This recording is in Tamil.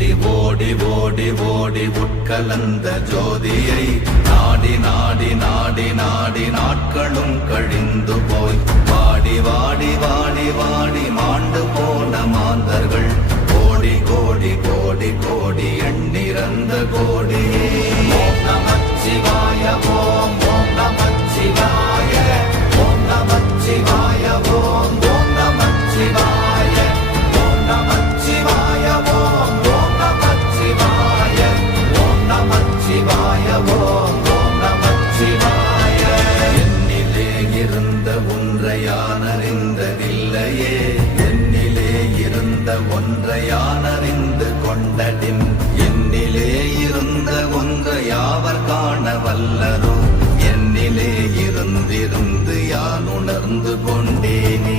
ஓடி ஓடி ஓடி ஓடி உட்கலந்த ஜோதியை நாடி நாடி நாடி நாடி நாட்களும் கழிந்து போய் வாடி வாடி வாடி வாடி மாண்டு போன மாந்தர்கள் கோடி கோடி கோடி கோடி எண்ணிறந்த கோடி. ஓம் நமச்சிவாய ஓம் ஓம் நமச்சிவாய ஓம் நமச்சிவாய ஓம் ஓம் நமச்சிவாய ஓம் நமச்சிவாய ஓம் ஓம் நமச்சிவாய ஓம் நமச்சிவாய ஓம் ஓம் நமச்சிவாய. என்னிலே இருந்த ஒன்றை யான் அறிந்ததில்லையே, என்னிலே இருந்த ஒன்றை யான் அறிந்து கொண்டடின், என்னிலே இருந்த ஒன்றை யாவர் காண வல்லரோ, என்னிலே இருந்திருந்து யான் உணர்ந்து கொண்டேனே.